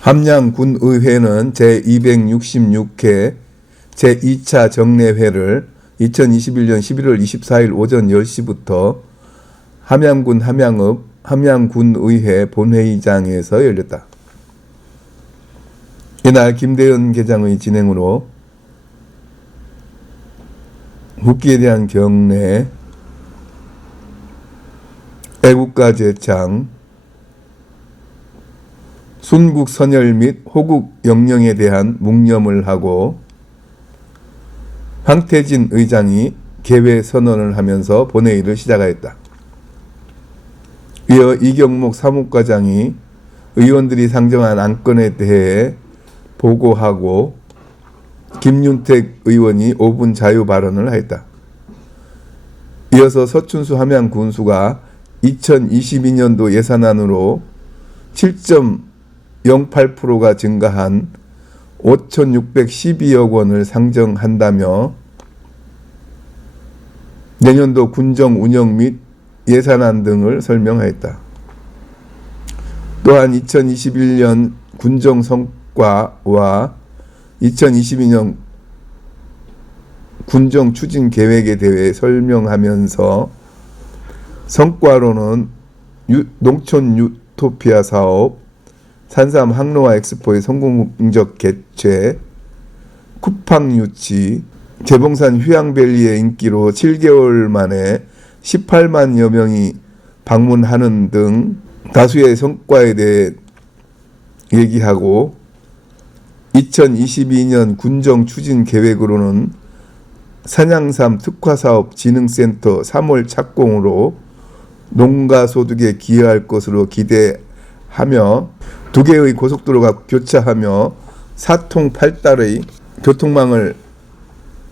함양군의회는 제266회 제2차 정례회를 2021년 11월 24일 오전 10시부터 함양군 함양읍 함양군의회 본회의장에서 열렸다. 이날 김대현 계장의 진행으로 국기에 대한 경례, 애국가 제창, 순국 선열 및 호국 영령에 대한 묵념을 하고 황태진 의장이 개회 선언을 하면서 본회의를 시작하였다. 이어 이경목 사무과장이 의원들이 상정한 안건에 대해 보고하고 김윤택 의원이 5분 자유 발언을 하였다. 이어서 서춘수 함양군수가 2022년도 예산안으로 7.08%가 증가한 5,612억 원을 상정한다며 내년도 군정 운영 및 예산안 등을 설명하였다. 또한 2021년 군정 성과와 2022년 군정 추진 계획에 대해 설명하면서 성과로는 농촌 유토피아 사업, 산삼 항로화 엑스포의 성공적 개최, 쿠팡 유치, 재봉산 휴양밸리의 인기로 7개월 만에 18만여 명이 방문하는 등 다수의 성과에 대해 얘기하고 2022년 군정 추진 계획으로는 산양삼 특화사업 진흥센터 3월 착공으로 농가소득에 기여할 것으로 기대하며 2개의 고속도로가 교차하며 4통 8달의 교통망을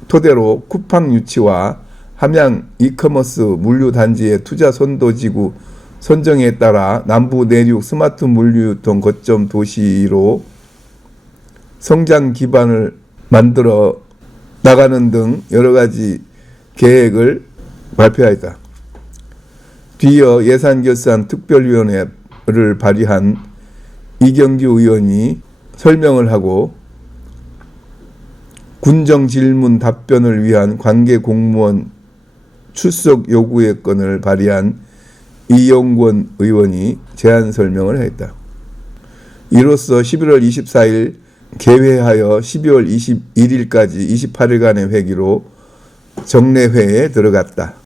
토대로 쿠팡 유치와 함양 이커머스 물류단지의 투자 선도지구 선정에 따라 남부 내륙 스마트 물류유통 거점 도시로 성장 기반을 만들어 나가는 등 여러 가지 계획을 발표하였다. 뒤이어 예산결산 특별위원회를 발의한 이경규 의원이 설명을 하고 군정 질문 답변을 위한 관계 공무원 출석 요구의 건을 발의한 이용권 의원이 제안 설명을 했다. 이로써 11월 24일 개회하여 12월 21일까지 28일간의 회기로 정례회에 들어갔다.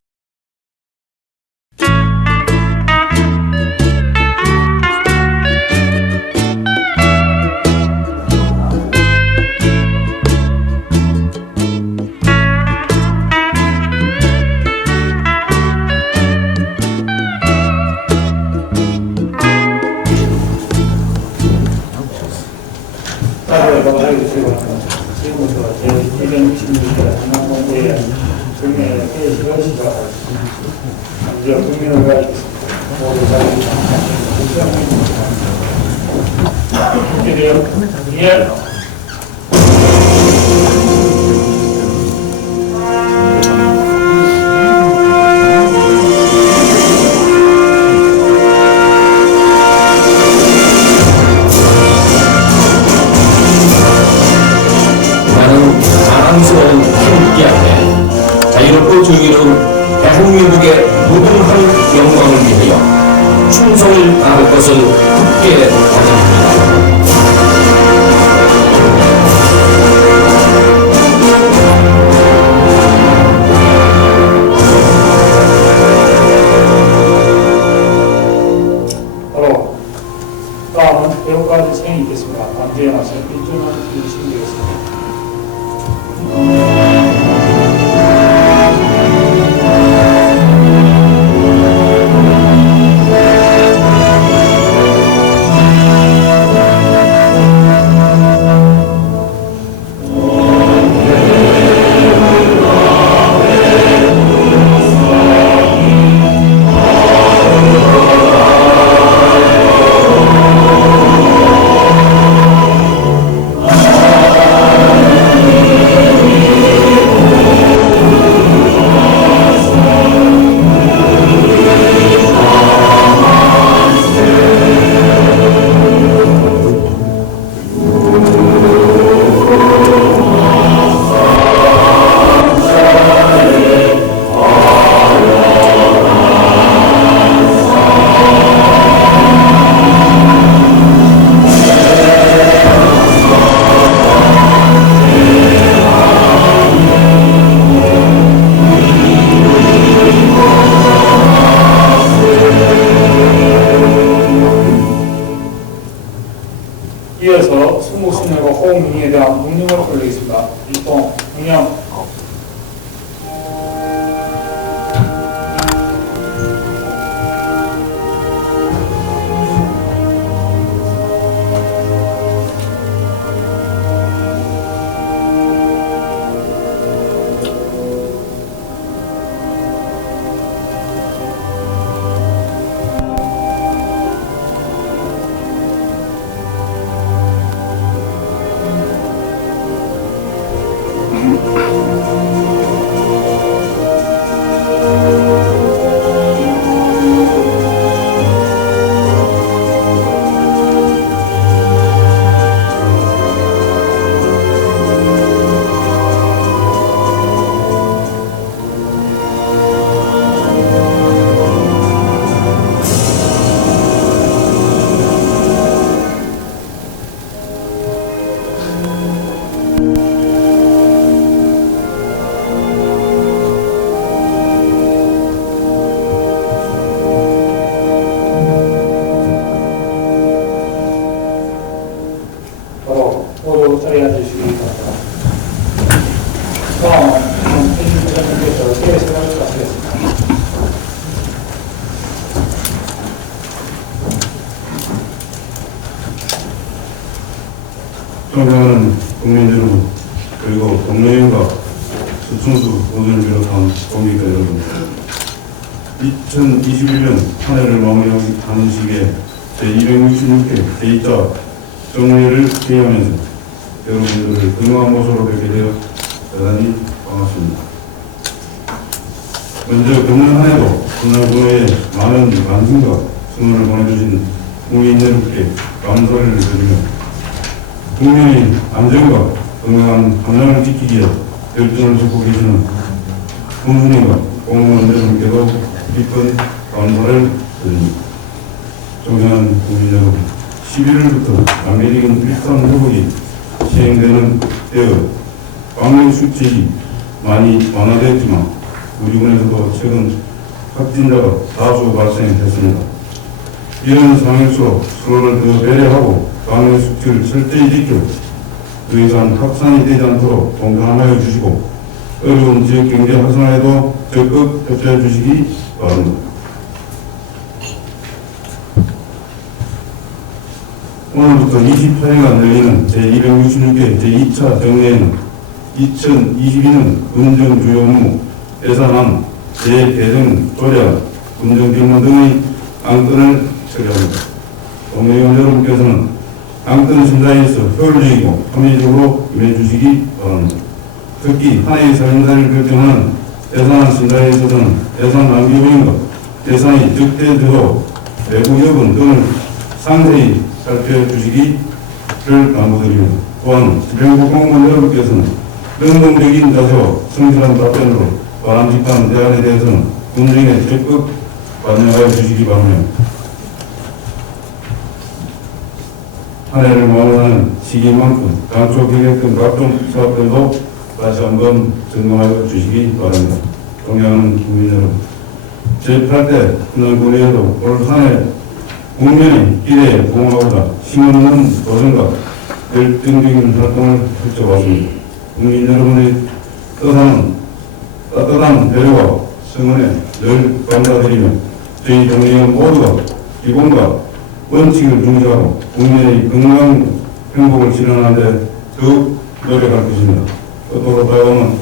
지금부터 제266회 함양군의회 정례회의 시작을 시작하겠습니다. 먼저 국민의회 모두 자리에 앉으시고 자랑스러운 힘있게 하되 자유롭고 정의로운 대한민국의 무궁한 영광을 위하여 충성을 다할 것을 굳게 다짐합니다. 바로 다음은 배우까지 생이 있겠습니다. 관계에 맞서 일준을 해주시면 되겠습니다. 충북순회과 호흡 명령에 대한 묵념을 올리겠습니다. 일동 묵념. 모두 자리에 앉으시기 바랍니다. 다음, 대신부장님께서 대회생활을 마치겠습니다. 존경하는 국민 여러분, 그리고 동료인과 수충수 모두를 비롯한 국민과 여러분, 2021년 한 해를 마무리하는 시기에 제266회 제2차 정례를 기념하면서 여러분들을 건강한 모습으로 뵙게 되어 대단히 반갑습니다. 먼저 금년 한 해도 군날군의 많은 관심과 승원을 보내주신 국민 여러분께 감사를 드리며 국민의 안전과 건강한 건강을 지키기 위해 열정을 쏟고 계시는 군수님과 공무원 여러분께도 깊은 감사를 드립니다. 존경하는 국민 여러분, 11월부터 장기적인 일상 회복이 시행되는 때에 방역 수칙이 많이 완화되었지만 우리 군에서도 최근 확진자가 다수 발생했습니다. 이런 상황일수록 서로를 더 배려하고 방역 수칙을 철저히 지켜 더 이상 확산이 되지 않도록 동참하여 주시고 어려운 지역 경제 활성화에도 적극 협조해 주시기 바랍니다. 오늘부터 28일간 열리는 제266회 제2차 정례에는 2022년 군정 주요 업무, 예산안, 재개정, 조례안, 군정 질문 등의 안건을 처리합니다. 동료원 여러분께서는 안건 심사에서 효율적이고 합리적으로 임해주시기 바랍니다. 특히 한 해의 사행사를 결정하는 예산안 심사에 있어서는 예산 낭비 요인과 예산이 적대되도록 내부 여건 등을 상세히 살펴주시기를 당부드립니다. 또한 지방국 공무원 여러분께서는 능동적인 자세와 성실한 답변으로 바람직한 대안에 대해서는 군정에 적극 반영하여 주시기 바라며 한 해를 마무리하는 시기만큼 당초 계획된 각종 사업들도 다시 한번 점검하여 주시기 바랍니다. 존경하는 국민 여러분, 제8대 군날군의회도 올 한 해 국민의 기대에 부응하고자 힘없는 도전과 열정적인 활동을 펼쳐왔습니다. 국민 여러분의 따뜻한 배려와 성원에 늘 감사드리며 저희 동료원 모두가 기본과 원칙을 중시하고 국민의 건강 행복을 실현하는 데 더욱 노력할 것입니다. 끝으로 다가오는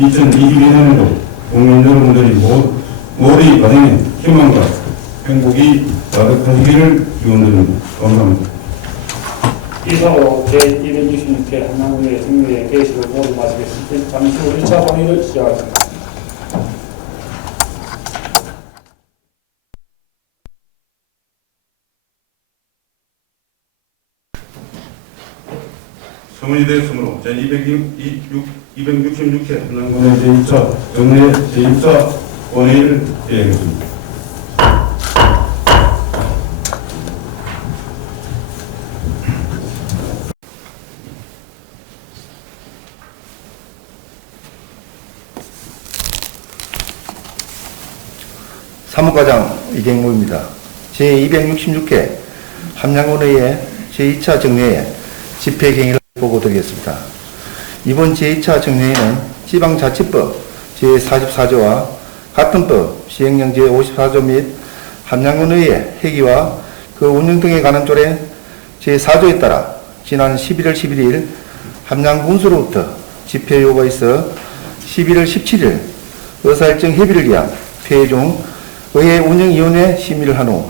2022년에도 국민 여러분들이 모두 가정에 희망과 행복이 가득하시기를 기원드립니다. 감사합니다. 이상으로 제266회 한남군의 정례 개시를 모두 마치겠습니다. 잠시 후 1차 본회의를 시작하겠습니다. 성원이 되었으므로 제266회 한남군의 제2차 정례 제2차 본회의를 개하겠습니다. 사무과장 이경무입니다. 제266회 함양군의회 제2차 정례에 집회 경위를 보고드리겠습니다. 이번 제2차 정례에는 지방자치법 제44조와 같은 법 시행령 제54조 및 함양군의회 회기와 그 운영 등에 관한 조례 제4조에 따라 지난 11월 11일 함양군수로부터 집회 요구가 있어 11월 17일 의사일정 협의를 위한 회의 중 의회 운영위원회 심의를 한 후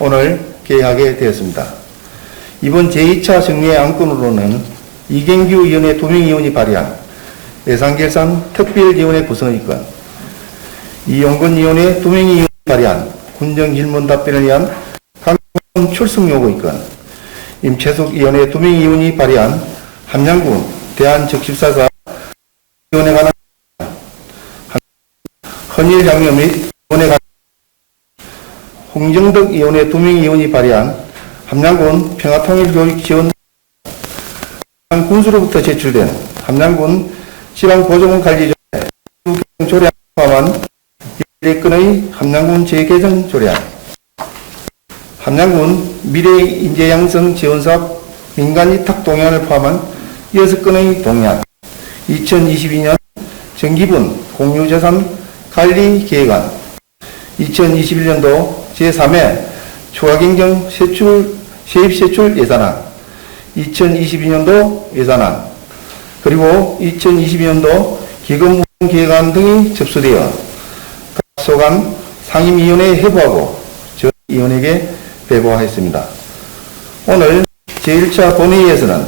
오늘 개의하게 되었습니다. 이번 제2차 정례 안건으로는 이경규 위원회 도명위원이 발의한 예산결산 특별위원회 구성의 이건, 이용건 위원회 도명위원이 발의한 군정질문 답변을 위한 강군 출석 요구 이건, 임채숙 위원회 도명위원이 발의한 함양군 대한적십사사 위원회 관한 헌일 장려 및 위원회 관한 홍정덕 위원회 도명위원이 발의한 함양군 평화통일교육지원 군수로부터 제출된 함양군 지방보조금 관리조례 조례안 포함한 1건의 함양군 재개정 조례안, 함양군 미래인재양성 지원사업 민간위탁 동향을 포함한 6건의 동향, 2022년 정기분 공유재산 관리 계획안, 2021년도 제3회 초과경정 세입세출 예산안, 2022년도 예산안, 그리고 2022년도 기금계획안 등이 접수되어 각 소관 상임위원회에 회부하고 전위원에게 배부하였습니다. 오늘 제1차 본회의에서는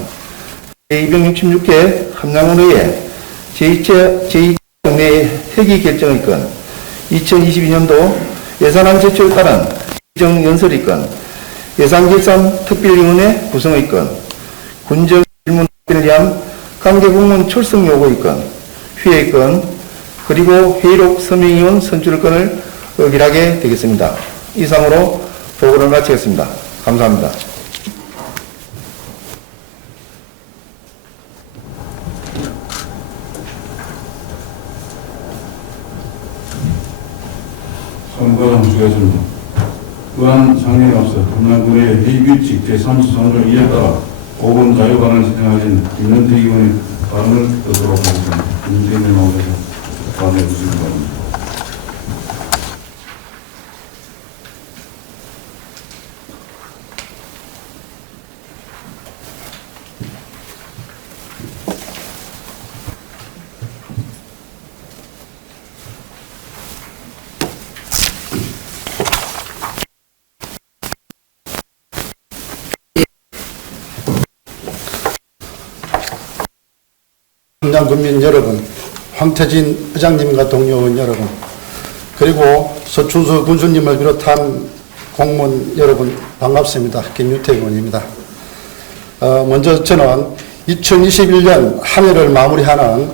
제266회 함양군의회 제2차 정례 회기 결정의 건, 2022년도 예산안 제출에 따른 정연설의 건, 예산결산 특별위원회 구성의 건, 군정질문 답변을 위한 관계공무원 출석 요구의 건, 회의 건, 그리고 회의록 서명위원 선출 건을 의결하게 되겠습니다. 이상으로 보고를 마치겠습니다. 감사합니다. 선거는 주겠습니다. 또한 장례에 앞서 함양군의 회의규칙 제33조 2에 따라 5분 자유발언을 신청하신 김현태 의원의 발언을 듣도록 하겠습니다. 김현태 의원 나오셔서 발언해 주시기 바랍니다. 함양군민 여러분, 황태진 의장님과 동료원 여러분, 그리고 서춘수 군수님을 비롯한 공무원 여러분 반갑습니다. 김유태 의원입니다. 먼저 저는 2021년 한 해를 마무리하는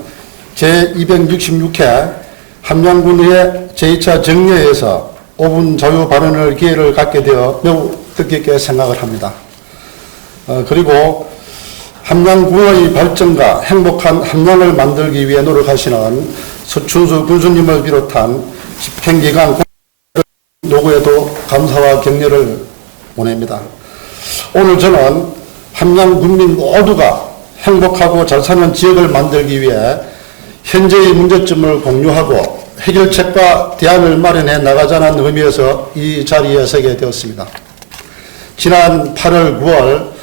제266회 함양군의 제2차 정례에서 5분 자유 발언을 기회를 갖게 되어 매우 뜻깊게 생각을 합니다. 그리고 함양군의 발전과 행복한 함양을 만들기 위해 노력하시는 서춘수 군수님을 비롯한 집행기관 노고에도 감사와 격려를 보냅니다. 오늘 저는 함양 군민 모두가 행복하고 잘 사는 지역을 만들기 위해 현재의 문제점을 공유하고 해결책과 대안을 마련해 나가자는 의미에서 이 자리에 서게 되었습니다. 지난 8월, 9월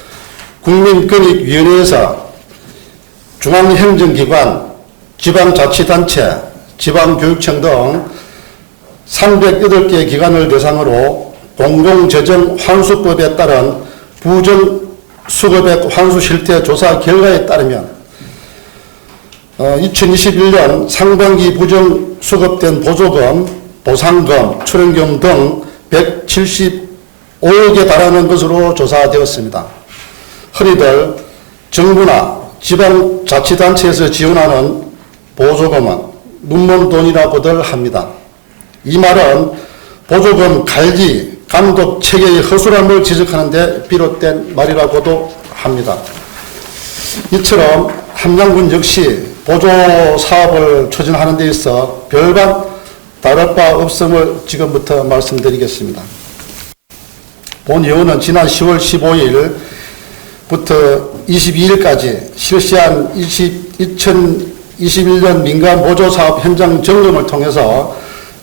국민권익위원회에서 중앙행정기관, 지방자치단체, 지방교육청 등 308개 기관을 대상으로 공공재정 환수법에 따른 부정수급액 환수 실태 조사 결과에 따르면 2021년 상반기 부정수급된 보조금, 보상금, 출연금 등 175억에 달하는 것으로 조사되었습니다. 흔히들 정부나 지방자치단체에서 지원하는 보조금은 눈먼돈이라고들 합니다. 이 말은 보조금 관리, 감독 체계의 허술함을 지적하는 데 비롯된 말이라고도 합니다. 이처럼 함양군 역시 보조 사업을 추진하는 데 있어 별반 다를 바 없음을 지금부터 말씀드리겠습니다. 본 의원은 지난 10월 15일 22일까지 실시한 2021년 민간 보조사업 현장 점검을 통해서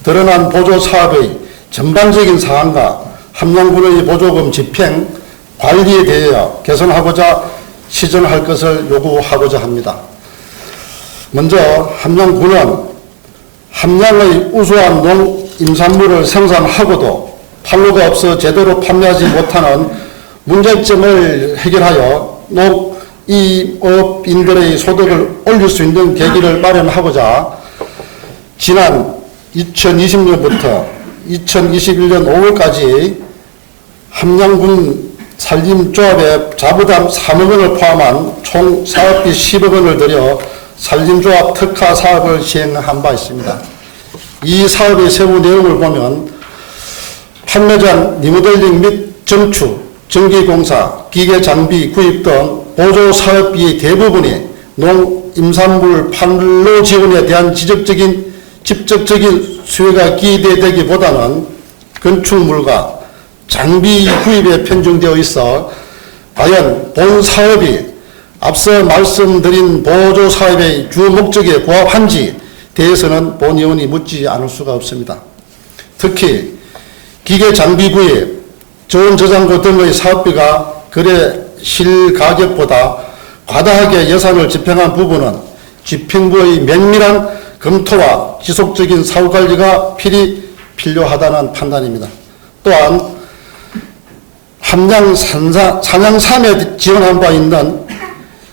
드러난 보조사업의 전반적인 사항과 함양군의 보조금 집행, 관리에 대하여 개선하고자 시정할 것을 요구하고자 합니다. 먼저 함양군은 함양의 우수한 농임산물을 생산하고도 판로가 없어 제대로 판매하지 못하는 문제점을 해결하여 농임업인들의 소득을 올릴 수 있는 계기를 마련하고자 지난 2020년부터 2021년 5월까지 함양군 산림조합에 자부담 3억 원을 포함한 총 사업비 10억 원을 들여 산림조합 특화 사업을 시행한 바 있습니다. 이 사업의 세부 내용을 보면 판매장 리모델링 및 정축, 전기공사, 기계장비 구입 등 보조사업비의 대부분이 농임산물 판로 지원에 대한 직접적인 수요가 기대되기보다는 건축물과 장비 구입에 편중되어 있어 과연 본 사업이 앞서 말씀드린 보조사업의 주 목적에 부합한지 대해서는 본 의원이 묻지 않을 수가 없습니다. 특히 기계장비 구입, 저온저장고 등의 사업비가 거래 실가격보다 과다하게 예산을 집행한 부분은 집행부의 면밀한 검토와 지속적인 사후관리가 필요하다는 판단입니다. 또한 함양 산양 3에 지원한 바 있는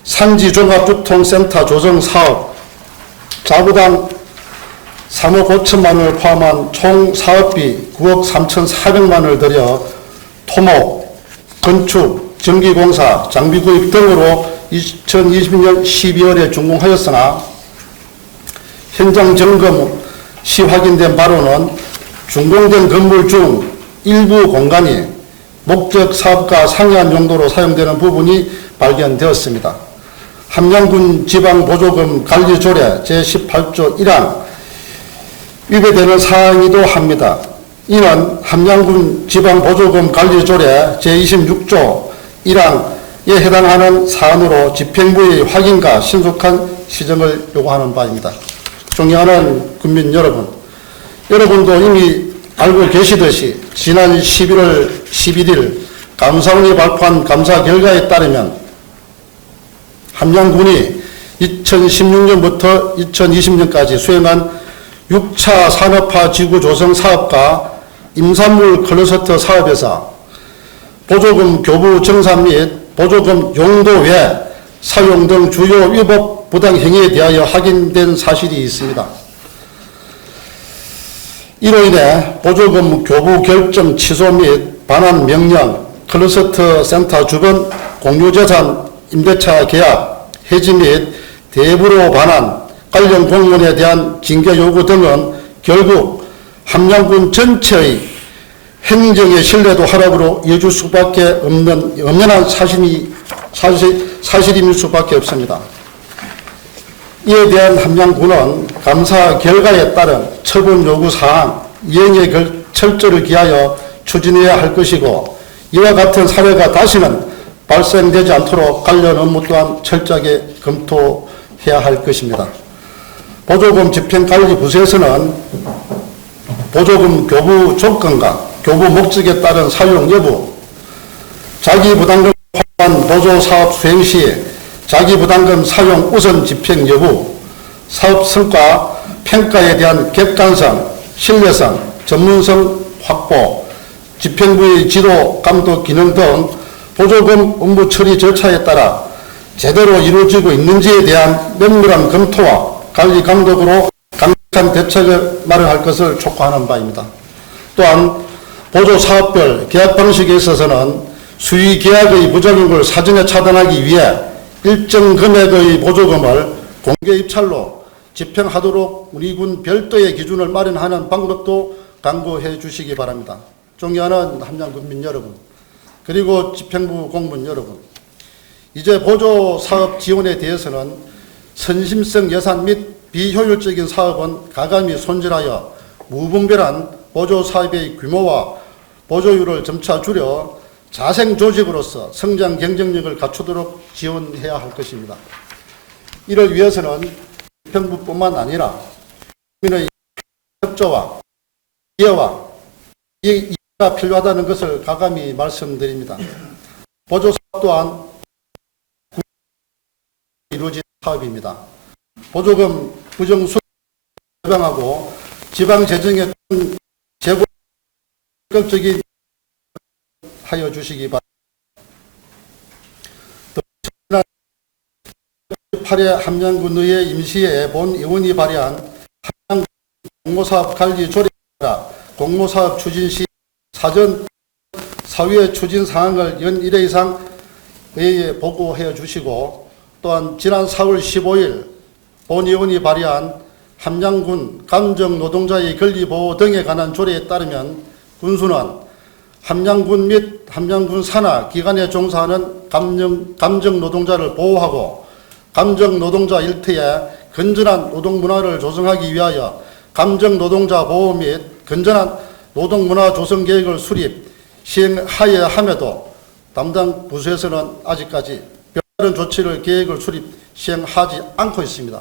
산지종합교통센터 조성사업 자부담 3억 5천만 원을 포함한 총 사업비 9억 3,400만 원을 들여 토목, 건축, 전기공사, 장비 구입 등으로 2020년 12월에 준공하였으나 현장 점검 시 확인된 바로는 준공된 건물 중 일부 공간이 목적 사업과 상이한 용도로 사용되는 부분이 발견되었습니다. 함양군 지방보조금 관리조례 제18조 1항 위배되는 사항이기도 합니다. 이는 함양군 지방보조금 관리조례 제26조 1항에 해당하는 사안으로 집행부의 확인과 신속한 시정을 요구하는 바입니다. 존경하는 국민 여러분, 여러분도 이미 알고 계시듯이 지난 11월 11일 감사원이 발표한 감사 결과에 따르면 함양군이 2016년부터 2020년까지 수행한 6차 산업화 지구 조성 사업과 임산물 클러스터 사업에서 보조금 교부 정산 및 보조금 용도 외 사용 등 주요 위법 부당 행위에 대하여 확인된 사실이 있습니다. 이로 인해 보조금 교부 결정 취소 및 반환 명령, 클러스터 센터 주변 공유재산 임대차 계약 해지 및 대부로 반환, 관련 공무원에 대한 징계 요구 등은 결국 함양군 전체의 행정의 신뢰도 하락으로 이어질 수밖에 없는 엄연한 사실임일 수밖에 없습니다. 이에 대한 함양군은 감사 결과에 따른 처분 요구 사항 이행에 철저를 기하여 추진해야 할 것이고, 이와 같은 사례가 다시는 발생되지 않도록 관련 업무 또한 철저하게 검토해야 할 것입니다. 보조금 집행관리 부서에서는 보조금 교부 조건과 교부 목적에 따른 사용 여부, 자기부담금 포함한 보조사업 수행 시 자기부담금 사용 우선 집행 여부, 사업 성과 평가에 대한 객관성, 신뢰성, 전문성 확보, 집행부의 지도 감독 기능 등 보조금 업무 처리 절차에 따라 제대로 이루어지고 있는지에 대한 면밀한 검토와 관리 감독으로 강력한 대책을 마련할 것을 촉구하는 바입니다. 또한 보조사업별 계약 방식에 있어서는 수의계약의 부적용을 사전에 차단하기 위해 일정 금액의 보조금을 공개 입찰로 집행하도록 우리 군 별도의 기준을 마련하는 방법도 강구해 주시기 바랍니다. 존경하는 함양군민 여러분, 그리고 집행부 공무원 여러분, 이제 보조사업 지원에 대해서는 선심성 예산 및 비효율적인 사업은 가감히 손질하여 무분별한 보조사업의 규모와 보조율을 점차 줄여 자생 조직으로서 성장 경쟁력을 갖추도록 지원해야 할 것입니다. 이를 위해서는 집행부뿐만 아니라 국민의 협조와 이해와 이해가 필요하다는 것을 가감히 말씀드립니다. 보조사업 또한 이루어진 사업입니다. 보조금 부정수익 예방하고 지방 재정에 제고 적극적인 하여 주시기 바랍니다. 8회 함양군의회 임시회 본 의원이 발의한 함양 공모사업 관리 조례가 공모사업 추진 시 사전 사후의 추진 사항을 연 1회 이상 의회에 보고해 주시고, 또한 지난 4월 15일 본 의원이 발의한 함양군 감정 노동자의 권리 보호 등에 관한 조례에 따르면 군수는 함양군 및 함양군 산하 기관에 종사하는 감정 노동자를 보호하고 감정 노동자 일터에 건전한 노동 문화를 조성하기 위하여 감정 노동자 보호 및 건전한 노동 문화 조성 계획을 수립 시행하여야 함에도 담당 부서에서는 아직까지 별다른 조치를 계획을 수립 시행하지 않고 있습니다.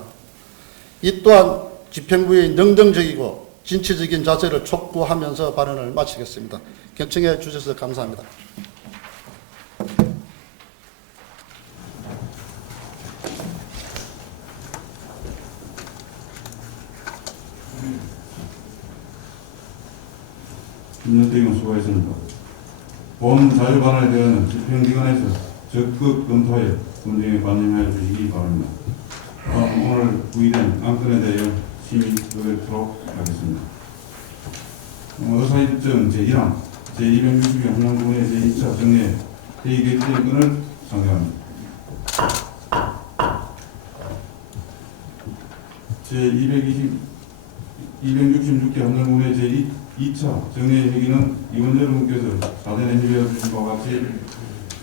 이 또한 집행부의 능동적이고 진취적인 자세를 촉구하면서 발언을 마치겠습니다. 경청해 주셔서 감사합니다. 김현태 의원 수고하셨습니다. 본 자유반환에 대한 집행기관에서 적극 검토해 군정에 반영하여 주시기 바랍니다. 오늘 부의된 안건에 대하여 심의 의뢰토록 하겠습니다. 의사일정 제1항 제262 함양군의 제2차 정례 회의 결정권을 상정합니다. 제266개 함양군의 제2차 정례 회기는 의원 여러분께서 사전에 협의해 주신 바와 같이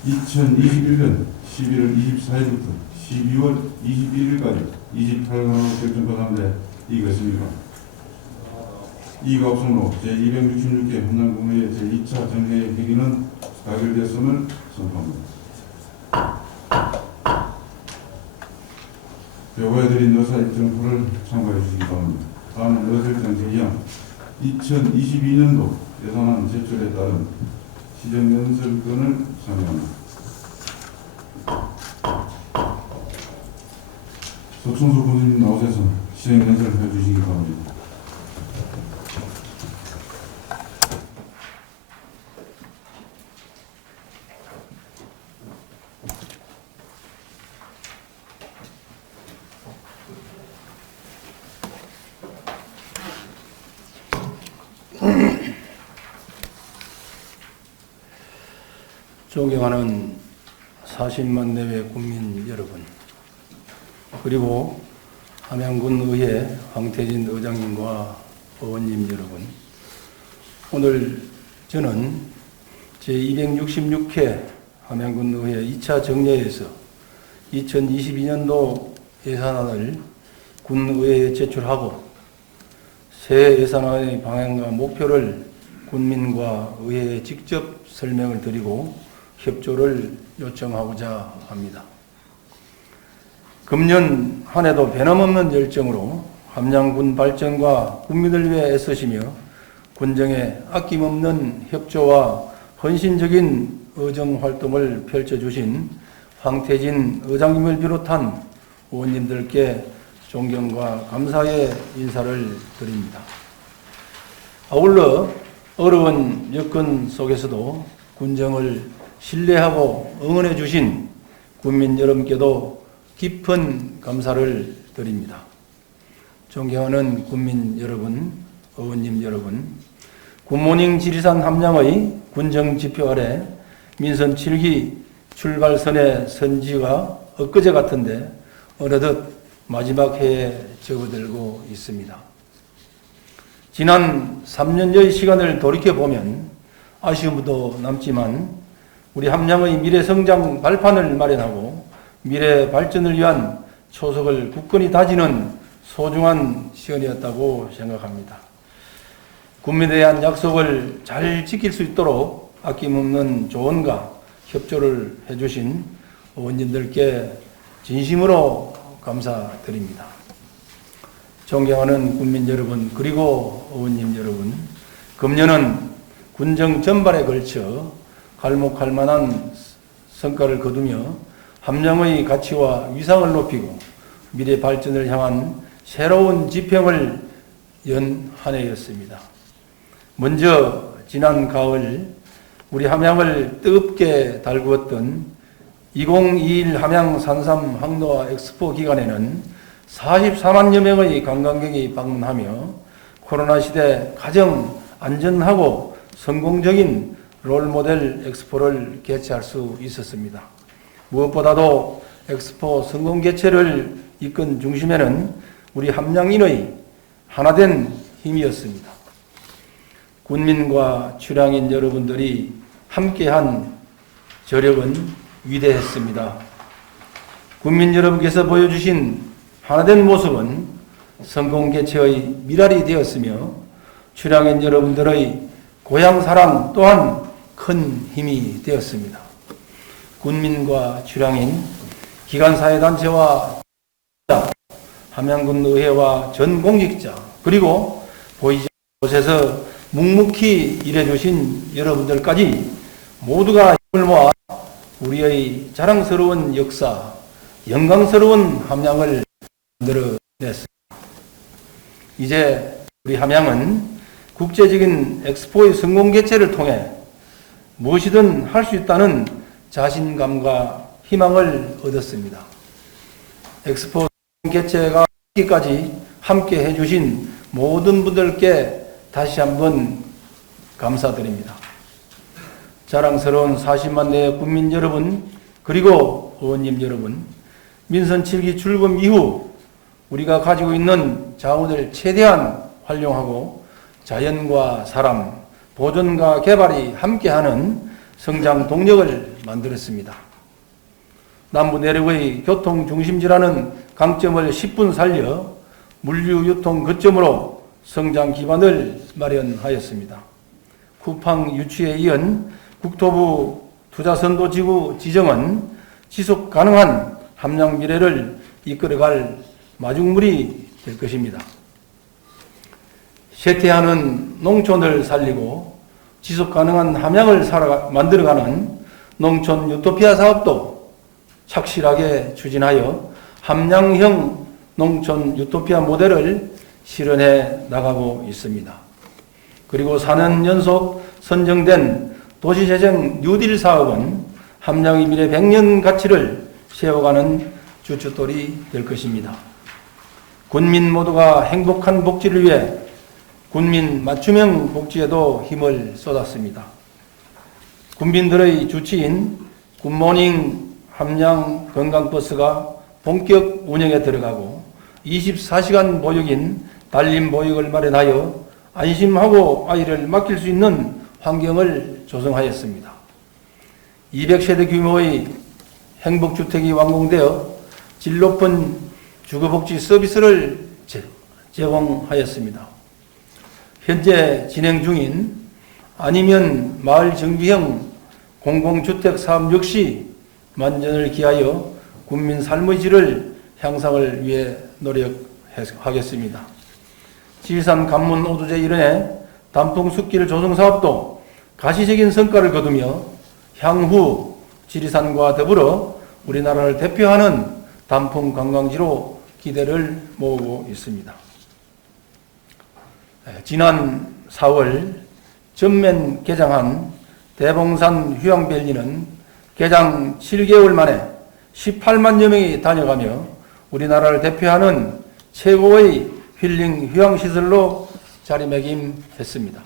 2021년 11월 24일부터 12월 21일까지 28강으로 결정받았는데 이의가 있습니까? 이의가 없으므로 제266개 함양군의 제2차 정례 회기는 가결됐음을 선포합니다. 요구해드린 의사일정표를 참고해 주시기 바랍니다. 다음은 의사일정 제2항 2022년도 예산안 제출에 따른 시정연설권을 상정합니다. 서충수 군수님 나오셔서 시정연설을 해주시기 바랍니다. 존경하는 40만 내외 국민 여러분, 그리고 함양군 의회 황태진 의장님과 의원님 여러분, 오늘 저는 제266회 함양군 의회 2차 정례에서 2022년도 예산안을 군의회에 제출하고 새 예산안의 방향과 목표를 군민과 의회에 직접 설명을 드리고 협조를 요청하고자 합니다. 금년 한 해도 변함없는 열정으로 함양군 발전과 국민을 위해 애쓰시며 군정에 아낌없는 협조와 헌신적인 의정 활동을 펼쳐주신 황태진 의장님을 비롯한 의원님들께 존경과 감사의 인사를 드립니다. 아울러 어려운 여건 속에서도 군정을 신뢰하고 응원해 주신 국민 여러분께도 깊은 감사를 드립니다. 존경하는 국민 여러분, 의원님 여러분, 굿모닝 지리산 함양의 군정 지표 아래 민선 7기 출발선의 선지가 엊그제 같은데 어느덧 마지막 해에 접어들고 있습니다. 지난 3년여의 시간을 돌이켜보면 아쉬움도 남지만 우리 함양의 미래 성장 발판을 마련하고 미래 발전을 위한 초석을 굳건히 다지는 소중한 시간이었다고 생각합니다. 국민에 대한 약속을 잘 지킬 수 있도록 아낌없는 조언과 협조를 해주신 의원님들께 진심으로 감사드립니다. 존경하는 국민 여러분, 그리고 의원님 여러분, 금년은 군정 전반에 걸쳐 갈목할 만한 성과를 거두며 함량의 가치와 위상을 높이고 미래 발전을 향한 새로운 지평을 연 한 해였습니다. 먼저 지난 가을 우리 함양을 뜨겁게 달구었던 2021 함양 산삼 항로화 엑스포 기간에는 44만여 명의 관광객이 방문하며 코로나 시대 가장 안전하고 성공적인 롤모델 엑스포를 개최할 수 있었습니다. 무엇보다도 엑스포 성공 개최를 이끈 중심에는 우리 함양인의 하나된 힘이었습니다. 군민과 출향인 여러분들이 함께한 저력은 위대했습니다. 국민 여러분께서 보여주신 하나된 모습은 성공 개최의 미랄이 되었으며 출향인 여러분들의 고향 사랑 또한 큰 힘이 되었습니다. 군민과 출향인, 기관사회단체와 함양군 의회와 전 공직자, 그리고 보이지 않는 곳에서 묵묵히 일해주신 여러분들까지 모두가 힘을 모아 우리의 자랑스러운 역사, 영광스러운 함양을 만들어냈습니다. 이제 우리 함양은 국제적인 엑스포의 성공 개최를 통해 무엇이든 할 수 있다는 자신감과 희망을 얻었습니다. 엑스포 개최가 있기까지 함께 해주신 모든 분들께 다시 한번 감사드립니다. 자랑스러운 40만 내 국민 여러분, 그리고 의원님 여러분, 민선 7기 출범 이후 우리가 가지고 있는 자원을 최대한 활용하고 자연과 사람, 보존과 개발이 함께하는 성장 동력을 만들었습니다. 남부 내륙의 교통 중심지라는 강점을 10분 살려 물류 유통 거점으로 성장 기반을 마련하였습니다. 쿠팡 유치에 이은 국토부 투자선도지구 지정은 지속 가능한 함양 미래를 이끌어갈 마중물이 될 것입니다. 쇠퇴하는 농촌을 살리고 지속 가능한 함양을 만들어가는 농촌 유토피아 사업도 착실하게 추진하여 함양형 농촌 유토피아 모델을 실현해 나가고 있습니다. 그리고 4년 연속 선정된 도시재생 뉴딜 사업은 함양의 미래 100년 가치를 세워가는 주춧돌이 될 것입니다. 군민 모두가 행복한 복지를 위해 군민 맞춤형 복지에도 힘을 쏟았습니다. 군민들의 주치인 굿모닝 함양 건강버스가 본격 운영에 들어가고 24시간 보육인 달림 보육을 마련하여 안심하고 아이를 맡길 수 있는 환경을 조성하였습니다. 200세대 규모의 행복주택이 완공되어 질 높은 주거복지 서비스를 제공하였습니다. 현재 진행 중인 아니면 마을 정비형 공공주택 사업 역시 만전을 기하여 국민 삶의 질을 향상을 위해 노력하겠습니다. 지리산 관문 오두제 일원의 단풍 숲길 조성 사업도 가시적인 성과를 거두며 향후 지리산과 더불어 우리나라를 대표하는 단풍 관광지로 기대를 모으고 있습니다. 지난 4월 전면 개장한 대봉산 휴양밸리는 개장 7개월 만에 18만여 명이 다녀가며 우리나라를 대표하는 최고의 힐링 휴양시설로 자리매김했습니다.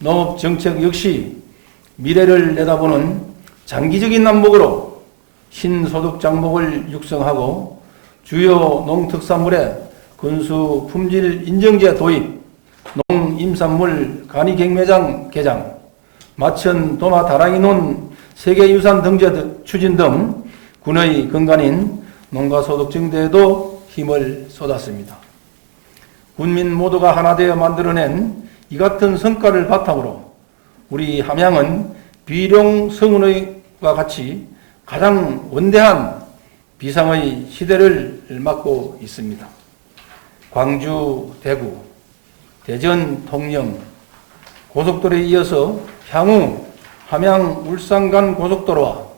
농업정책 역시 미래를 내다보는 장기적인 안목으로 신소득 장목을 육성하고 주요 농특산물의 근수 품질 인정제 도입, 농임산물 간이경매장 개장, 마천 도마 다랑이논 세계유산 등재 추진 등 군의 근간인 농가소득 증대에도 힘을 쏟았습니다. 군민 모두가 하나 되어 만들어낸 이 같은 성과를 바탕으로 우리 함양은 비룡 성운과 같이 가장 원대한 비상의 시대를 맞고 있습니다. 광주, 대구, 대전, 통영 고속도로에 이어서 향후 함양, 울산 간 고속도로와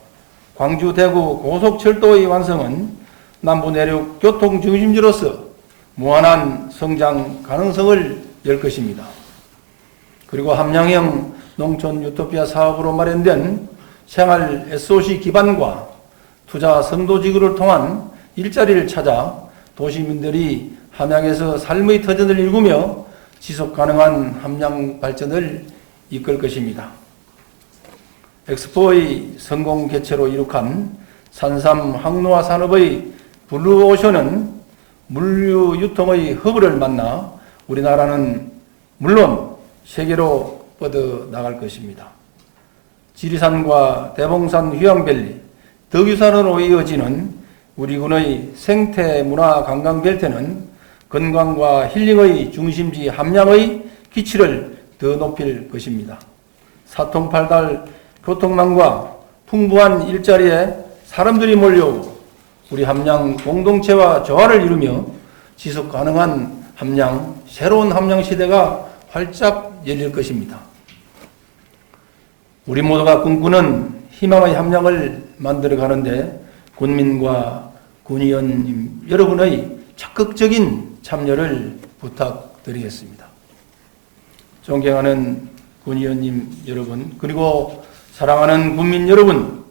광주, 대구 고속철도의 완성은 남부 내륙 교통 중심지로서 무한한 성장 가능성을 열 것입니다. 그리고 함양형 농촌 유토피아 사업으로 마련된 생활 SOC 기반과 투자 선도지구를 통한 일자리를 찾아 도시민들이 함양에서 삶의 터전을 일구며 지속 가능한 함양 발전을 이끌 것입니다. 엑스포의 성공 개최로 이룩한 산삼 항로화 산업의 블루오션은 물류 유통의 허브를 만나 우리나라는 물론 세계로 뻗어나갈 것입니다. 지리산과 대봉산 휴양밸리, 덕유산으로 이어지는 우리 군의 생태문화 관광벨트는 건강과 힐링의 중심지 함양의 기치를 더 높일 것입니다. 사통팔달 교통망과 풍부한 일자리에 사람들이 몰려오고 우리 함양 공동체와 조화를 이루며 지속 가능한 함양, 새로운 함양 시대가 활짝 열릴 것입니다. 우리 모두가 꿈꾸는 희망의 함양을 만들어 가는데 군민과 군의원 여러분의 적극적인 참여를 부탁드리겠습니다. 존경하는 군의원님 여러분, 그리고 사랑하는 군민 여러분,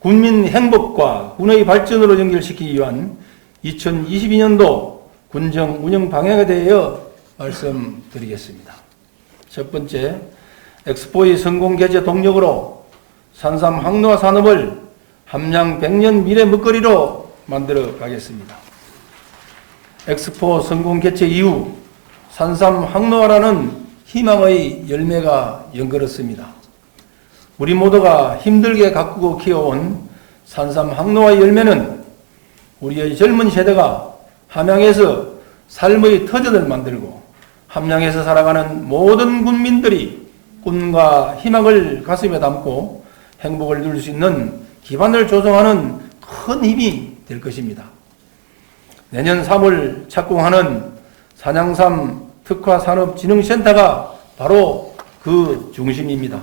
군민 행복과 군의 발전으로 연결시키기 위한 2022년도 군정 운영 방향에 대하여 말씀드리겠습니다. 첫 번째, 엑스포의 성공 개최 동력으로 산삼 항로화 산업을 함양 100년 미래 먹거리로 만들어 가겠습니다. 엑스포 성공 개최 이후 산삼 항로화라는 희망의 열매가 연걸었습니다. 우리 모두가 힘들게 가꾸고 키워온 산삼 항로화의 열매는 우리의 젊은 세대가 함양에서 삶의 터전을 만들고 함양에서 살아가는 모든 군민들이 꿈과 희망을 가슴에 담고 행복을 누릴 수 있는 기반을 조성하는 큰 힘이 될 것입니다. 내년 3월 착공하는 산양삼 특화산업진흥센터가 바로 그 중심입니다.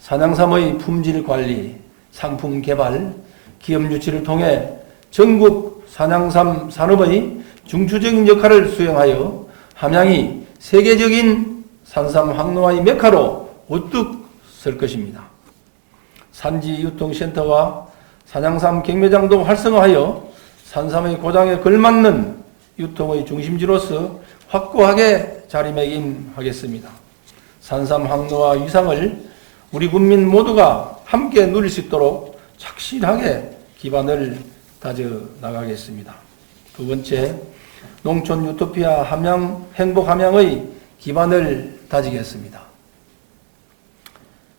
산양삼의 품질 관리, 상품 개발, 기업 유치를 통해 전국 산양삼 산업의 중추적인 역할을 수행하여 함양이 세계적인 산삼 항로화의 메카로 우뚝 설 것입니다. 산지 유통센터와 산양삼 경매장도 활성화하여 산삼의 고장에 걸맞는 유통의 중심지로서 확고하게 자리매김하겠습니다. 산삼 항로화 위상을 우리 국민 모두가 함께 누릴 수 있도록 착실하게 기반을 다져 나가겠습니다. 두 번째, 농촌 유토피아 함양 행복 함양의 기반을 다지겠습니다.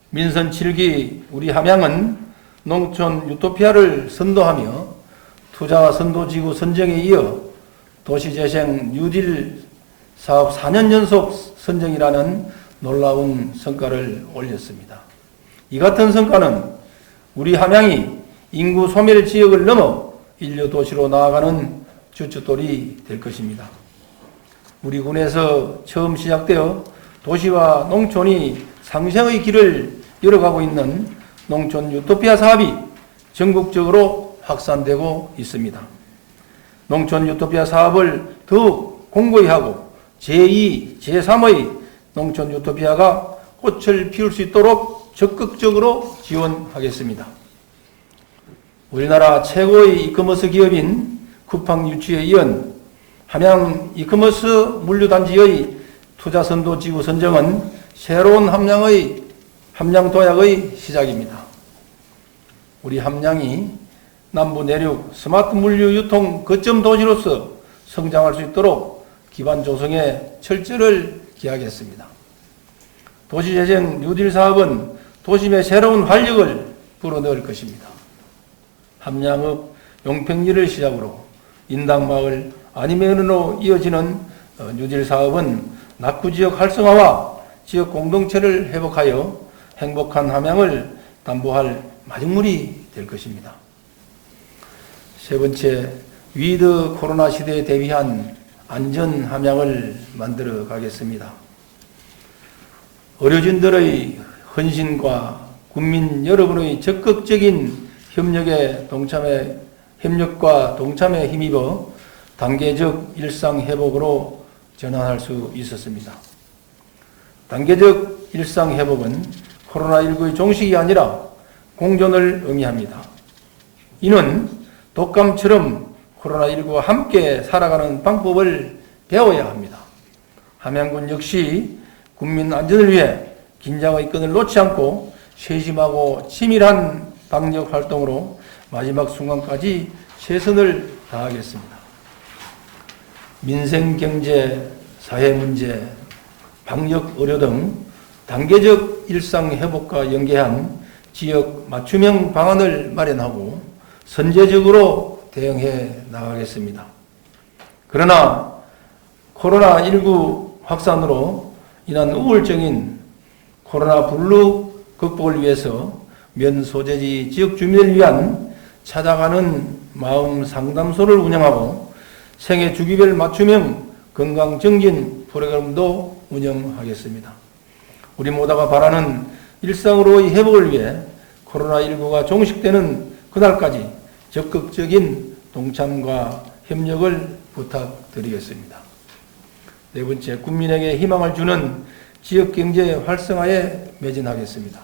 민선 7기 우리 함양은 농촌 유토피아를 선도하며 투자 선도지구 선정에 이어 도시재생 뉴딜 사업 4년 연속 선정이라는 놀라운 성과를 올렸습니다. 이 같은 성과는 우리 함양이 인구 소멸 지역을 넘어 인류 도시로 나아가는 주춧돌이 될 것입니다. 우리 군에서 처음 시작되어 도시와 농촌이 상생의 길을 열어가고 있는 농촌 유토피아 사업이 전국적으로 확산되고 있습니다. 농촌 유토피아 사업을 더욱 공고히 하고 제2, 제3의 농촌 유토피아가 꽃을 피울 수 있도록 적극적으로 지원하겠습니다. 우리나라 최고의 이커머스 기업인 쿠팡 유치에 이은 함양 이커머스 물류단지의 투자선도지구 선정은 새로운 함양 도약의 시작입니다. 우리 함양이 남부 내륙 스마트 물류 유통 거점 도시로서 성장할 수 있도록 기반 조성에 철저를 기하겠습니다. 도시재생 뉴딜 사업은 도심에 새로운 활력을 불어넣을 것입니다. 함양읍 용평리를 시작으로 인당마을 아니면으로 이어지는 뉴딜 사업은 낙후지역 활성화와 지역 공동체를 회복하여 행복한 함양을 담보할 마중물이 될 것입니다. 세 번째, 위드 코로나 시대에 대비한 안전 함양을 만들어 가겠습니다. 의료진들의 헌신과 국민 여러분의 적극적인 협력과 동참에 힘입어 단계적 일상 회복으로 전환할 수 있었습니다. 단계적 일상 회복은 코로나19의 종식이 아니라 공존을 의미합니다. 이는 독감처럼 코로나19와 함께 살아가는 방법을 배워야 합니다. 함양군 역시 국민 안전을 위해 긴장의 끈을 놓지 않고 세심하고 치밀한 방역 활동으로 마지막 순간까지 최선을 다하겠습니다. 민생, 경제, 사회 문제, 방역, 의료 등 단계적 일상 회복과 연계한 지역 맞춤형 방안을 마련하고 선제적으로 대응해 나가겠습니다. 그러나 코로나19 확산으로 인한 우울증인 코로나 블루 극복을 위해서 면 소재지 지역 주민을 위한 찾아가는 마음 상담소를 운영하고 생애 주기별 맞춤형 건강 정진 프로그램도 운영하겠습니다. 우리 모두가 바라는 일상으로의 회복을 위해 코로나19가 종식되는 그날까지 적극적인 동참과 협력을 부탁드리겠습니다. 네 번째, 국민에게 희망을 주는 지역경제 활성화에 매진하겠습니다.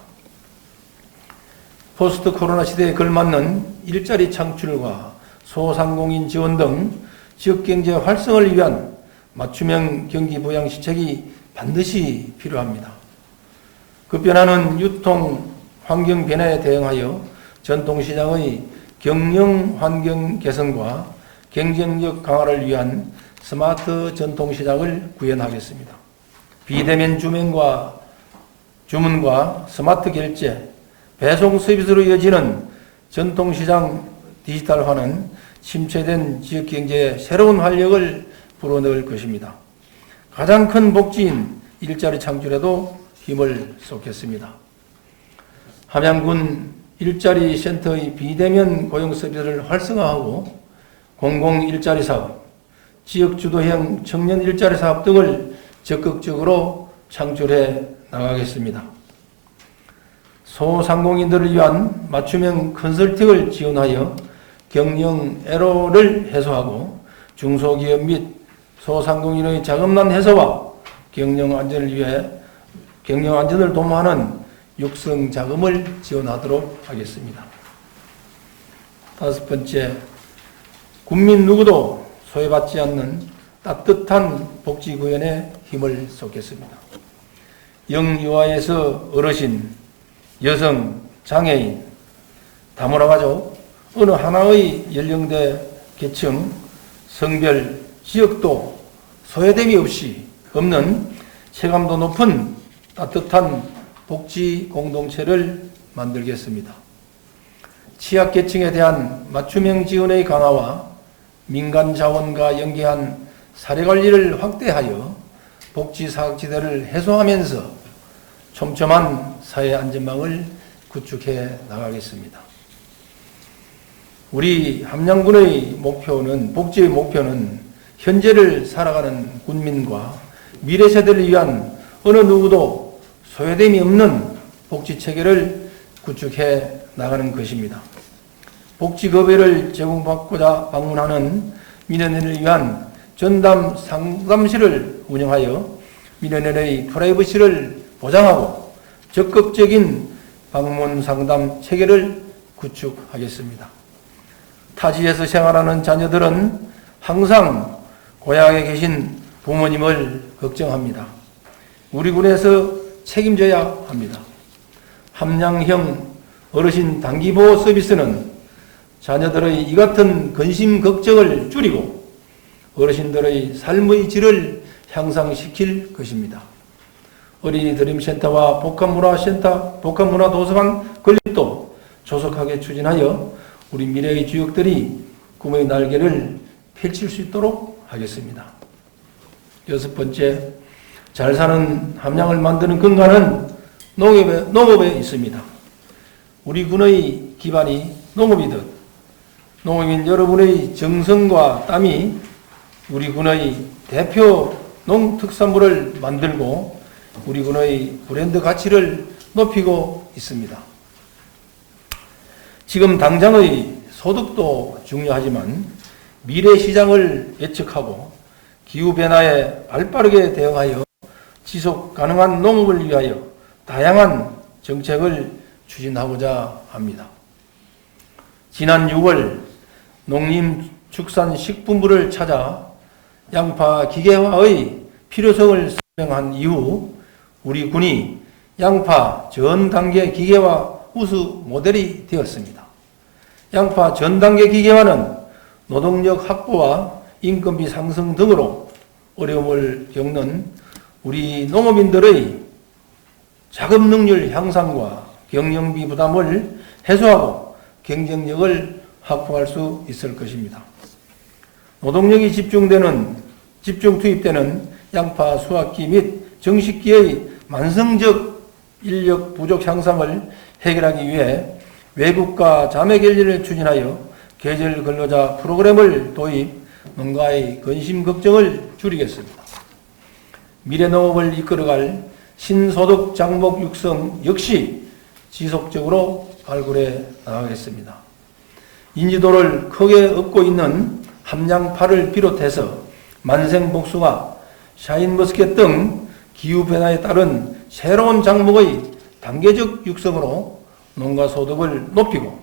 포스트 코로나 시대에 걸맞는 일자리 창출과 소상공인 지원 등 지역경제 활성화를 위한 맞춤형 경기 부양 시책이 반드시 필요합니다. 급변하는 유통 환경 변화에 대응하여 전통시장의 경영 환경 개선과 경쟁력 강화를 위한 스마트 전통시장을 구현하겠습니다. 비대면 주문과 스마트 결제, 배송 서비스로 이어지는 전통시장 디지털화는 침체된 지역경제에 새로운 활력을 불어넣을 것입니다. 가장 큰 복지인 일자리 창출에도 힘을 쏟겠습니다. 함양군 일자리 센터의 비대면 고용 서비스를 활성화하고 공공 일자리 사업, 지역 주도형 청년 일자리 사업 등을 적극적으로 창출해 나가겠습니다. 소상공인들을 위한 맞춤형 컨설팅을 지원하여 경영 애로를 해소하고 중소기업 및 소상공인의 자금난 해소와 경영 안전을 도모하는 육성 자금을 지원하도록 하겠습니다. 다섯 번째, 국민 누구도 소외받지 않는 따뜻한 복지 구현에 힘을 쏟겠습니다. 영유아에서 어르신, 여성, 장애인, 다문화 가족, 어느 하나의 연령대, 계층, 성별, 지역도 소외됨이 없는 체감도 높은 따뜻한 복지 공동체를 만들겠습니다. 취약계층에 대한 맞춤형 지원의 강화와 민간 자원과 연계한 사례관리를 확대하여 복지사각지대를 해소하면서 촘촘한 사회 안전망을 구축해 나가겠습니다. 우리 함양군의 복지의 목표는 현재를 살아가는 군민과 미래 세대를 위한 어느 누구도 소외됨이 없는 복지체계를 구축해 나가는 것입니다. 복지급여를 제공받고자 방문하는 민원인을 위한 전담 상담실을 운영하여 민원인의 프라이버시를 보장하고 적극적인 방문 상담 체계를 구축하겠습니다. 타지에서 생활하는 자녀들은 항상 고향에 계신 부모님을 걱정합니다. 우리 군에서 책임져야 합니다. 함양형 어르신 단기보호 서비스는 자녀들의 이 같은 근심 걱정을 줄이고 어르신들의 삶의 질을 향상시킬 것입니다. 어린이 드림센터와 복합문화도서관 건립도 조속하게 추진하여 우리 미래의 주역들이 꿈의 날개를 펼칠 수 있도록 하겠습니다. 여섯 번째, 잘 사는 함양을 만드는 근간은 농업에 있습니다. 우리 군의 기반이 농업이듯 농업인 여러분의 정성과 땀이 우리 군의 대표 농특산물을 만들고 우리 군의 브랜드 가치를 높이고 있습니다. 지금 당장의 소득도 중요하지만 미래 시장을 예측하고 기후변화에 발빠르게 대응하여 지속 가능한 농업을 위하여 다양한 정책을 추진하고자 합니다. 지난 6월 농림축산식품부를 찾아 양파 기계화의 필요성을 설명한 이후 우리 군이 양파 전 단계 기계화 우수 모델이 되었습니다. 양파 전 단계 기계화는 노동력 확보와 인건비 상승 등으로 어려움을 겪는 우리 농업인들의 자금 능률 향상과 경영비 부담을 해소하고 경쟁력을 확보할 수 있을 것입니다. 노동력이 집중 투입되는 양파 수확기 및 정식기의 만성적 인력 부족 향상을 해결하기 위해 외국과 자매 결례를 추진하여 계절 근로자 프로그램을 도입, 농가의 근심 걱정을 줄이겠습니다. 미래 농업을 이끌어갈 신소득 장목 육성 역시 지속적으로 발굴해 나가겠습니다. 인지도를 크게 얻고 있는 함양파를 비롯해서 만생복숭아, 샤인머스켓 등 기후변화에 따른 새로운 작목의 단계적 육성으로 농가 소득을 높이고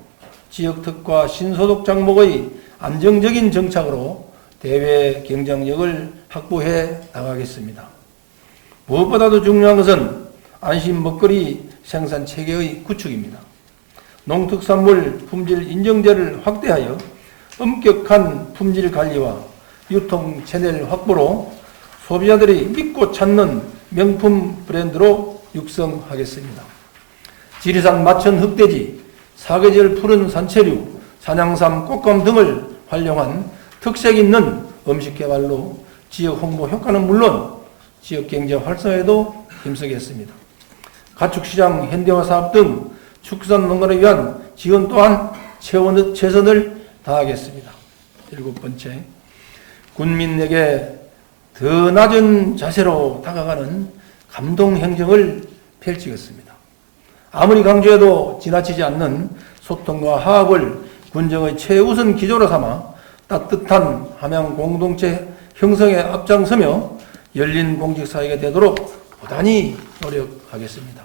지역특화 신소득 작목의 안정적인 정착으로 대외 경쟁력을 확보해 나가겠습니다. 무엇보다도 중요한 것은 안심 먹거리 생산 체계의 구축입니다. 농특산물 품질 인정제를 확대하여 엄격한 품질 관리와 유통 채널 확보로 소비자들이 믿고 찾는 명품 브랜드로 육성하겠습니다. 지리산 마천 흑돼지, 사계절 푸른 산채류, 산양삼, 꽃감 등을 활용한 특색 있는 음식 개발로 지역 홍보 효과는 물론 지역 경제 활성화에도 힘쓰겠습니다. 가축시장 현대화 사업 등 축산 농가를 위한 지원 또한 최선을 다하겠습니다. 7번째, 군민에게 더 낮은 자세로 다가가는 감동 행정을 펼치겠습니다. 아무리 강조해도 지나치지 않는 소통과 화합을 군정의 최우선 기조로 삼아 따뜻한 함양 공동체 형성에 앞장서며 열린 공직사회가 되도록 부단히 노력하겠습니다.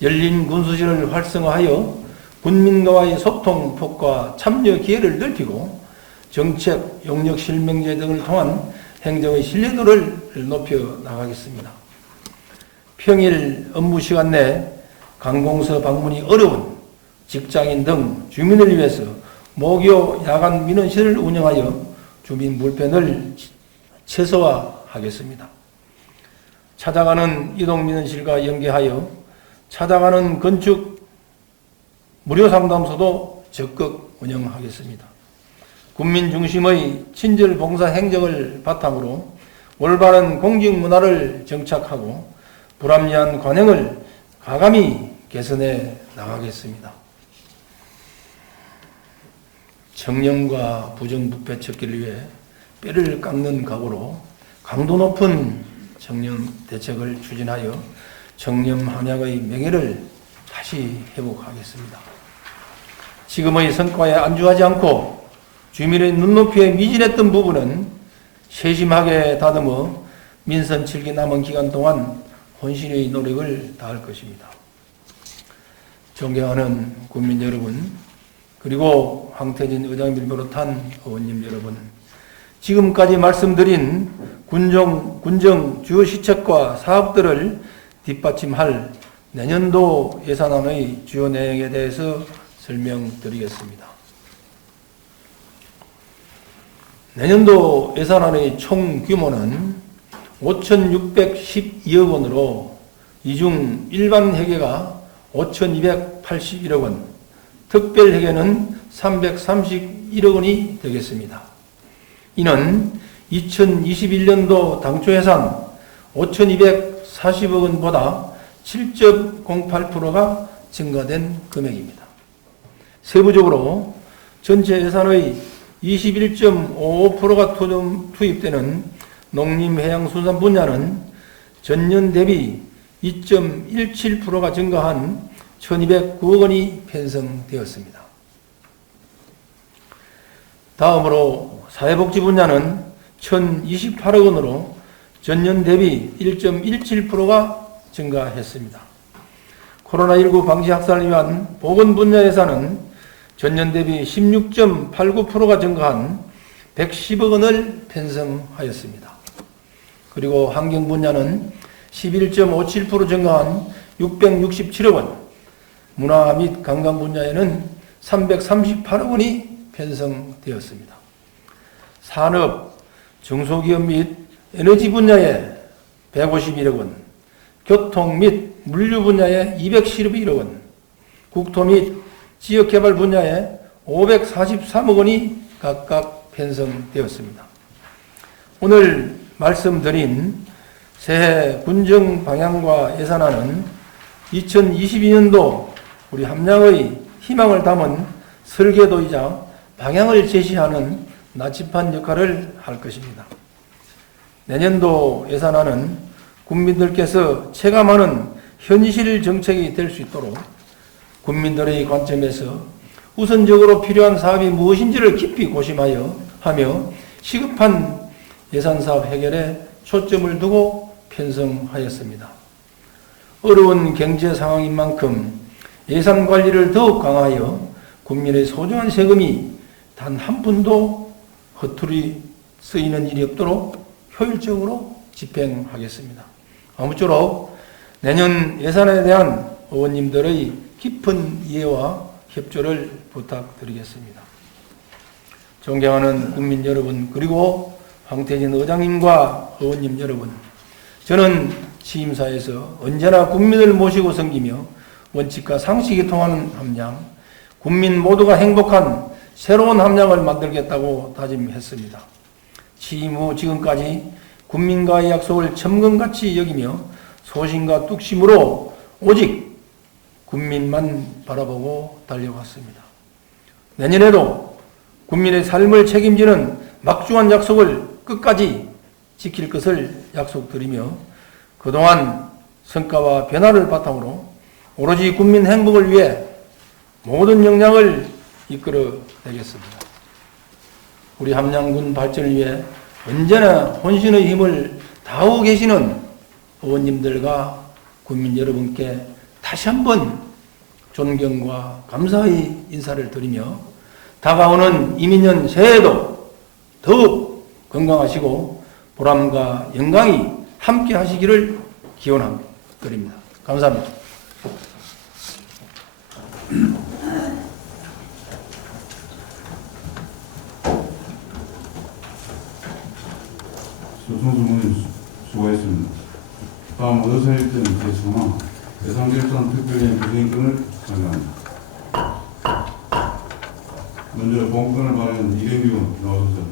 열린 군수실을 활성화하여 군민과의 소통 폭과 참여 기회를 넓히고 정책, 용역 실명제 등을 통한 행정의 신뢰도를 높여 나가겠습니다. 평일 업무 시간 내 관공서 방문이 어려운 직장인 등 주민을 위해서 모교 야간 민원실을 운영하여 주민 불편을 최소화하겠습니다. 찾아가는 이동민원실과 연계하여 찾아가는 건축 무료 상담소도 적극 운영하겠습니다. 국민 중심의 친절 봉사 행정을 바탕으로 올바른 공직 문화를 정착하고 불합리한 관행을 가감히 개선해 나가겠습니다. 청렴과 부정부패 척기를 위해 뼈를 깎는 각오로 강도 높은 청렴 대책을 추진하여 청렴 함양의 명예를 다시 회복하겠습니다. 지금의 성과에 안주하지 않고 주민의 눈높이에 미진했던 부분은 세심하게 다듬어 민선 7기 남은 기간 동안 혼신의 노력을 다할 것입니다. 존경하는 국민 여러분, 그리고 황태진 의장님을 비롯한 의원님 여러분, 지금까지 말씀드린 군정 주요 시책과 사업들을 뒷받침할 내년도 예산안의 주요 내용에 대해서 설명드리겠습니다. 내년도 예산안의 총 규모는 5,612억 원으로 이 중 일반 회계가 5,281억 원, 특별 회계는 331억 원이 되겠습니다. 이는 2021년도 당초 예산 5,240억 원보다 7.08%가 증가된 금액입니다. 세부적으로 전체 예산의 21.55%가 투입되는 농림해양수산 분야는 전년 대비 2.17%가 증가한 1,209억 원이 편성되었습니다. 다음으로 사회복지 분야는 1,028억 원으로 전년 대비 1.17%가 증가했습니다. 코로나19 방지 학살을 위한 보건 분야 예산은 전년 대비 16.89%가 증가한 110억 원을 편성하였습니다. 그리고 환경 분야는 11.57% 증가한 667억 원, 문화 및 관광 분야에는 338억 원이 편성되었습니다. 산업, 중소기업 및 에너지 분야에 151억 원, 교통 및 물류 분야에 211억 원, 국토 및 지역개발 분야에 543억 원이 각각 편성되었습니다. 오늘 말씀드린 새해 군정 방향과 예산안은 2022년도 우리 함량의 희망을 담은 설계도이자 방향을 제시하는 나침반 역할을 할 것입니다. 내년도 예산안은 국민들께서 체감하는 현실 정책이 될 수 있도록 국민들의 관점에서 우선적으로 필요한 사업이 무엇인지를 깊이 고심하여 하며 시급한 예산사업 해결에 초점을 두고 편성하였습니다. 어려운 경제 상황인 만큼 예산 관리를 더욱 강화하여 국민의 소중한 세금이 단 한 푼도 허투루 쓰이는 일이 없도록 효율적으로 집행하겠습니다. 아무쪼록 내년 예산에 대한 의원님들의 깊은 이해와 협조를 부탁드리겠습니다. 존경하는 국민 여러분, 그리고 황태진 의장님과 의원님 여러분, 저는 취임사에서 언제나 국민을 모시고 섬기며 원칙과 상식이 통하는 함량, 국민 모두가 행복한 새로운 함량을 만들겠다고 다짐했습니다. 취임 후 지금까지 국민과의 약속을 첨금같이 여기며 소신과 뚝심으로 오직 국민만 바라보고 달려왔습니다. 내년에도 국민의 삶을 책임지는 막중한 약속을 끝까지 지킬 것을 약속드리며 그동안 성과와 변화를 바탕으로 오로지 국민 행복을 위해 모든 역량을 이끌어내겠습니다. 우리 함량군 발전을 위해 언제나 혼신의 힘을 다하고 계시는 의원님들과 국민 여러분께 다시 한번 존경과 감사의 인사를 드리며 다가오는 이민년 새해에도 더욱 건강하시고 보람과 영광이 함께 하시기를 기원드립니다. 감사합니다. 소송주문님 수고했습니다. 다음 어서일된 대상은 예산결산 특별히 구성권을 정합니다. 먼저 본건을 발의한 이경규 나오셔서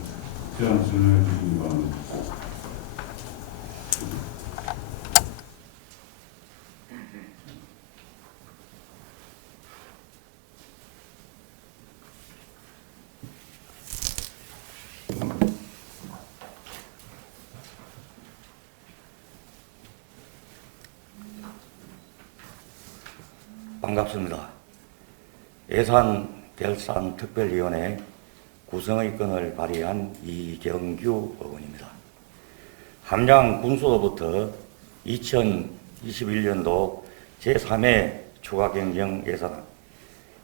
제안 설명해 주시기 바랍니다. 반갑습니다. 예산결산특별위원회 구성의권을 발의한 이경규 의원입니다. 함량 군수로부터 2021년도 제3회 추가경정 예산안,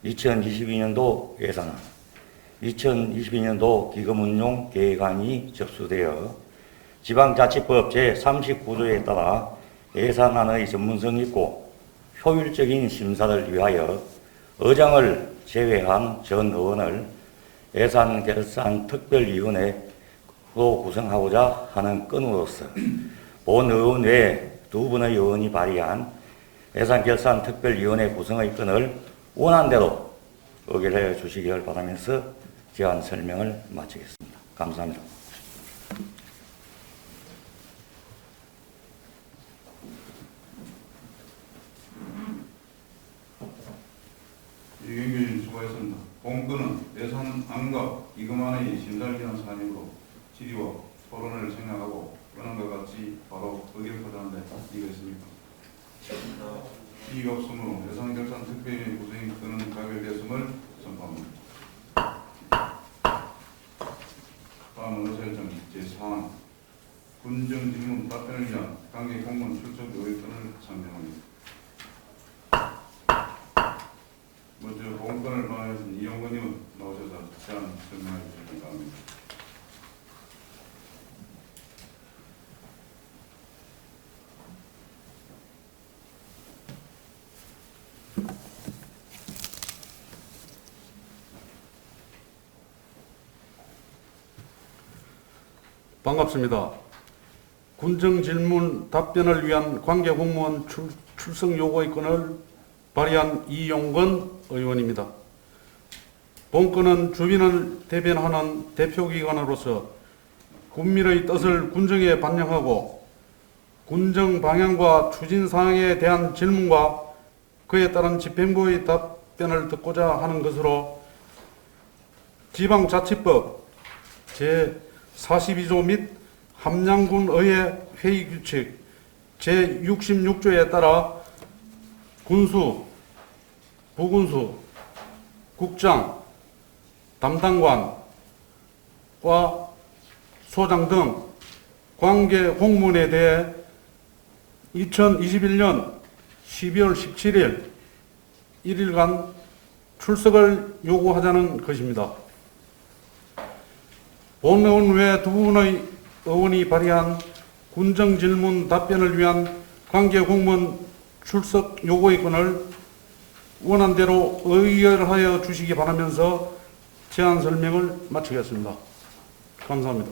2022년도 예산안, 2022년도 기금운용 계획안이 접수되어 지방자치법 제39조에 따라 예산안의 전문성 있고 효율적인 심사를 위하여 의장을 제외한 전 의원을 예산결산특별위원회로 구성하고자 하는 건으로서 본 의원 외에 두 분의 의원이 발의한 예산결산특별위원회 구성의 건을 원안대로 의결해 주시기를 바라면서 제안 설명을 마치겠습니다. 감사합니다. 본건은 예산 안과 이것만의 심사를 위한 사안이므로 질의와 토론을 생략하고 은행과 같이 바로 의결하자는데 이것입니까? 이의가 없으므로 예산 결산 특별위원회 구성이 그는 가결됐음을 선포합니다. 다음은 의사일정 제4항 군정 질문 답변을 위한 관계 공무원 출석 요구권을 상정합니다. 먼저 본건을 방해하신 이용건 의원 나오셔서 제안 설명해 주시기 바랍니다. 반갑습니다. 군정 질문 답변을 위한 관계 공무원 출석 요구의권을 발의한 이용건 의원입니다. 본건은 주민을 대변하는 대표기관으로서 국민의 뜻을 군정에 반영하고 군정 방향과 추진 사항에 대한 질문과 그에 따른 집행부의 답변을 듣고자 하는 것으로 지방자치법 제42조 및 함양군의회 회의규칙 제66조에 따라 군수, 부군수, 국장, 담당관과 소장 등 관계 공무원에 대해 2021년 12월 17일 1일간 출석을 요구하자는 것입니다. 본의원 외 두 분의 의원이 발의한 군정질문 답변을 위한 관계 공무원 출석 요구의권을 원안대로 의결하여 주시기 바라면서 제안 설명을 마치겠습니다. 감사합니다.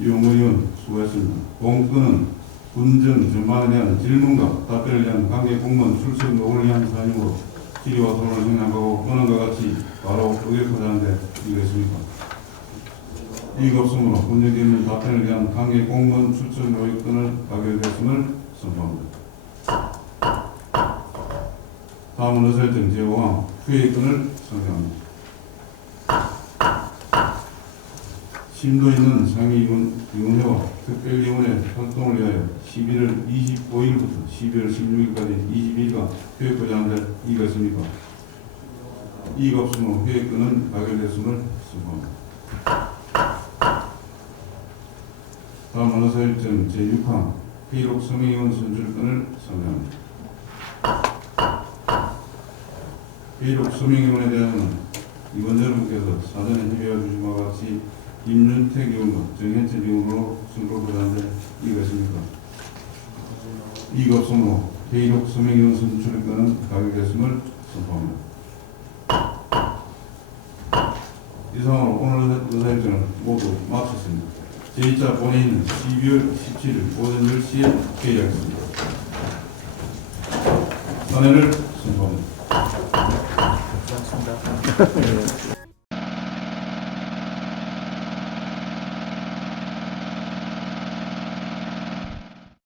이용건 의원 수고했습니다. 본건은 군정 전반에 대한 질문과 답변을 위한 관계 공무원 출석 요구를 위한 사안이므로 질의와 토론을 생략하고 원안과 같이 바로 의결하자는데 이것입니까? 이의가 없으므로 군정 질문 답변을 위한 관계 공무원 출석 요구권을 가결됐음을 선포합니다. 다음은 의사일정 제5항 회의권을 상정합니다. 심도 있는 상임위원회와 특별위원회 활동을 위하여 11월 25일부터 12월 16일까지 22일간 회의권이 하는데 이의가 있습니까? 이의가 없으므로 회의권은 가결됐음을 선포합니다. 다음은 의사일정 제6항 회의록 서명위원 선출권을 상정합니다. 회의록 서명위원에 대해서는 이번 여러분께서 사전에 협의해 주신 바와 같이 임윤택 의원과 정현철 의원으로 선거하자는데 이의가 있습니까? 이의가 없으므로 회의록 서명위원 선출권은 가결됐음을 선포합니다. 이상으로 오늘 의사일정을 모두 마쳤습니다. 제2차 본회의는 12월 17일 오전 10시에 개의하겠습니다. 선회를 선포합니다. 고맙습니다.